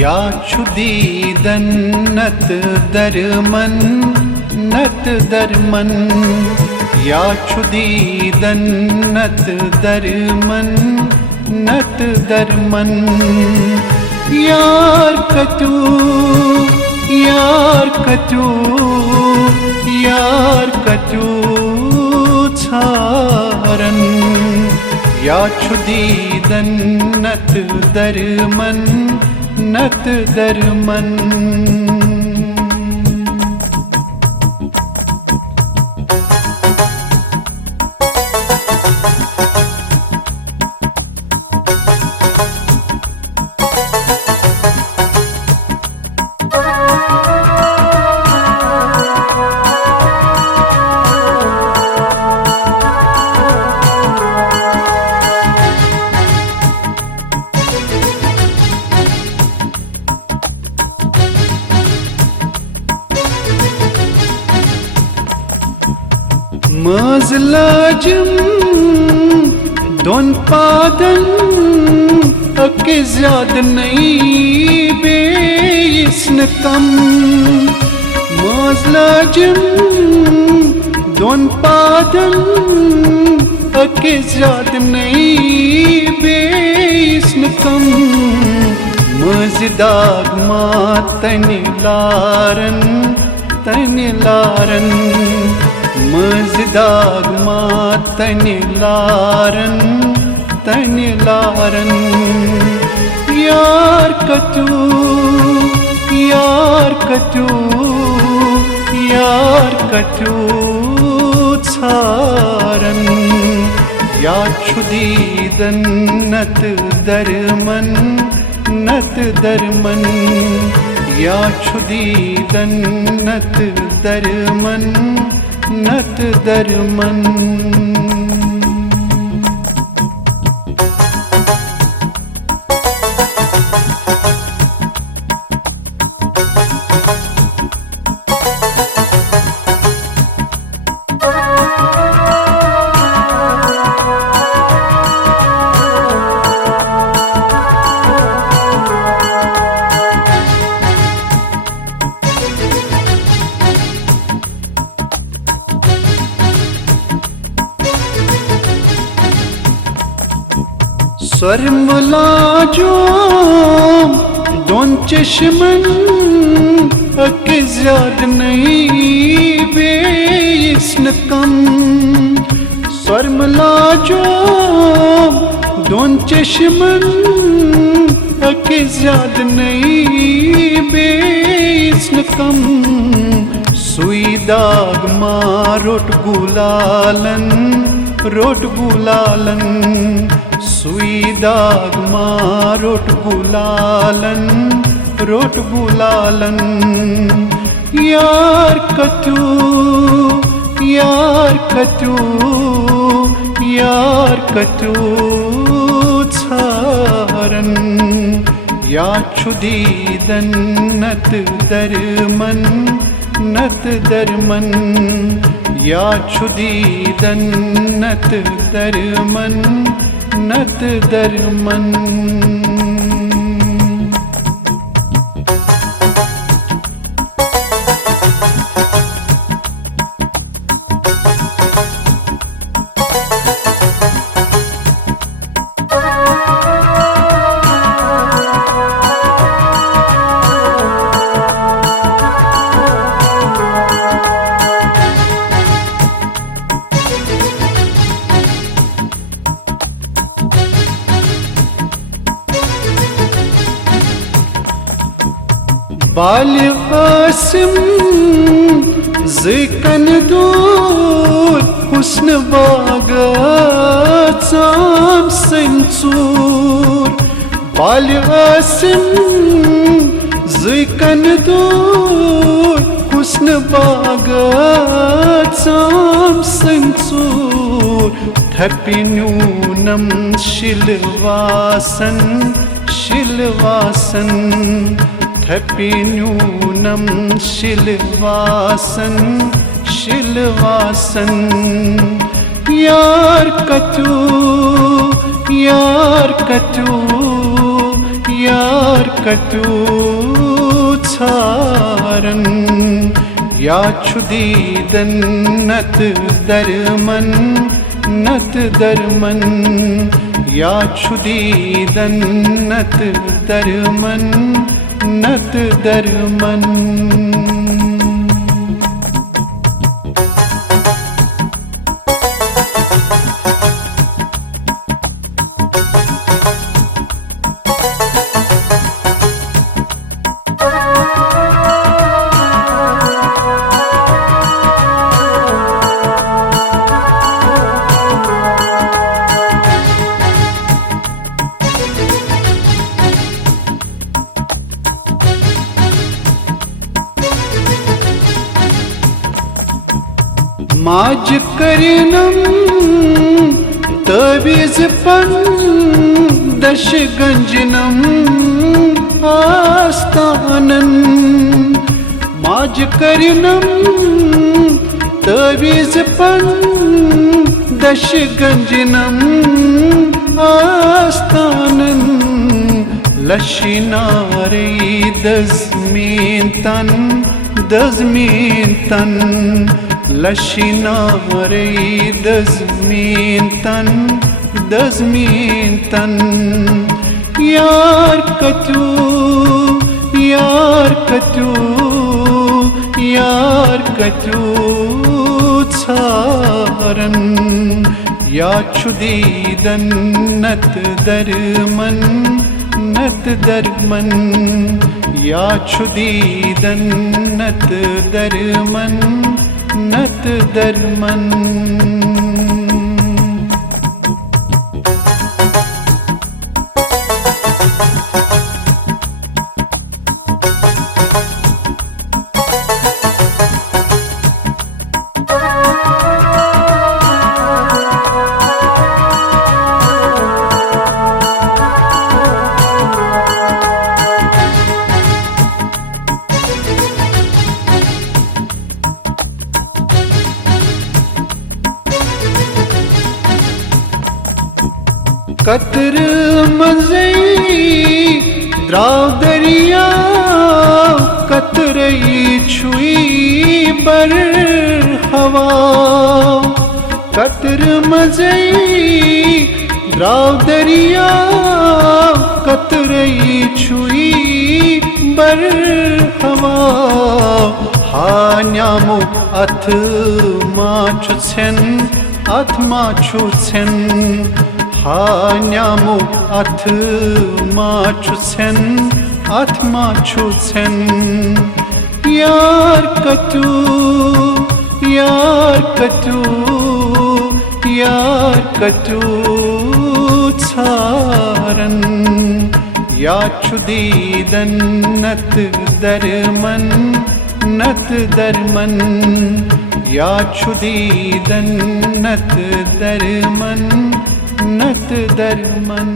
या छुदीदन नत दरमन नत दरमन या छुदीदन नत दरमन नत दरमन यार कतू यार कतू यार कतू छारन या छुदीदन नत दरमन नत दरमन मज़लाजम दोन पादन अके ज़्याद नहीं बेइस्न कम मज़लाजम दोन पादन अके ज़्याद नहीं बेइस्न कम मज़दाग मा तनि लारन मज़दाग मा तनि लारन यार कतू यार कतू यार कतू छारन या छुदीदन नत दरमन नत दरमन या छुदीदन नत दरमन नत दरमन सरमलाजो दोन चश्मन अके ज़्याद नहीं बेइस्न कम सरमलाजो दोन चश्मन अके ज़्याद नहीं बेइस्न कम सुई दाग मा रोट गुलालन सुई दाग मा रोट गुलालन यार कतू यार कतू यार कतू छारन या छुदीदन नत दरमन नत दरमन या छुदीदन नत दरमन नत दरमन बाल आसिम ज़िकन दूर हुस्न बागाम संसूर बाल आसिम ज़िकन दूर हुस्न बागाम संसूर थपिन्यूनम शिलवासन थपिन्यूनम शिलवासन यार कतू यार कतू यार कत्यूं छारन या छुदीदन नत दरमन नत दरमन या छुदीदन नत दरमन नत दरमन। माज करिनम तवीज पन दश गंजनम आस्तानन माज करिनम तवीज पन दश गंजनम आस्तानन लशिनारे दजमीन तन लशिनारे दजमीन तन यार कत्यूं यार कत्यूं छारन या छुदीदन नत दरमन नत दरमन या छुदीदन नत दरमन नत दरमन। कतर मज़े द्राव दरिया कतरई छुई बर हवा कतर मज़े द्राव दरिया कतरई छुई बर हवा हान्यामो अथ माछु छन हान्यामो अथ माछु छन यार कत्यूं छारन या छुदीदन नत दरमन नत दरमन या छुदीदन नत दरमन नत दरमन।